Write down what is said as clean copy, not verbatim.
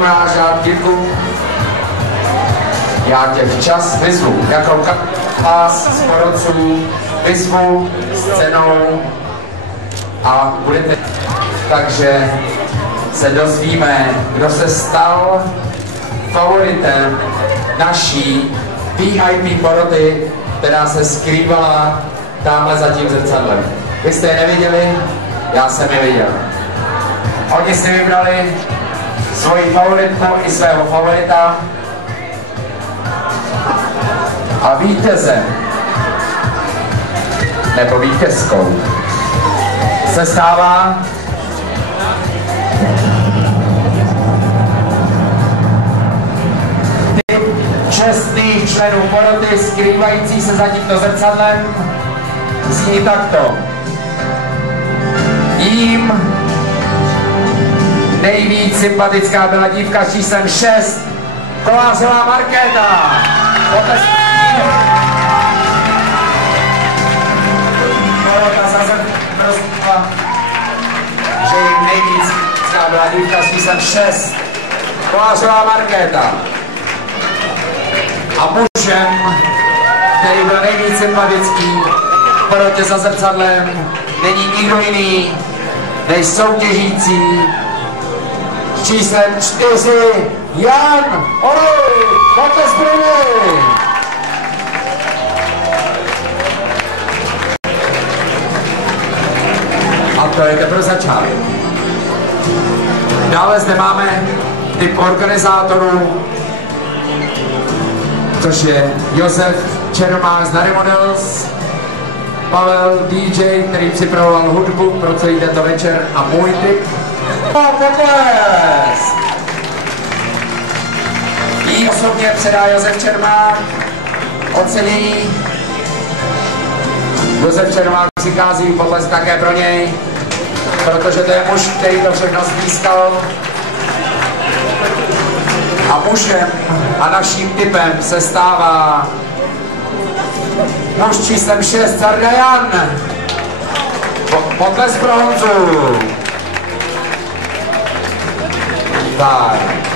máš rád Jirku? Já tě včas vyzvu, jako vás z porodců vyzvu s cenou a budete... Takže se dozvíme, kdo se stal favoritem naší VIP poroty, která se skrývala tamhle za tím zrcadlem. Vy jste je neviděli, já jsem je viděl. Oni si vybrali svoji favoritku i svého favorita a vítězem nebo vítězkou se stává typ čestných členů poroty skrývající se za tímto zrcadlem zní takto. Jím nejvíc sympatická byla dívka s číslem 6, Kolářová Markéta. Porota zase rozhodla, že jim nejvíc byla dívka s číslem 6, Kolářová Markéta. A mužem, který byl nejvíc sympatický v porotě za zrcadlem, není nikdo jiný než soutěžící s číslem 4 Jan Olej. Potlesk pro něj. A to je teprve začátek. Dále zde máme typ organizátorů, což je Josef Čermák z Nary Models, Pavel DJ, který připravoval hudbu pro celý tento večer a můj typ. Potlesk! Jí osobně předá Josef Čermák ocenění. Josef Čermák přichází potlesk také pro něj, protože to je muž, který to všechno získal. A mužem a naším typem se stává muž číslem 6, Zarda Jan. Potlesk pro Honzu. Tak.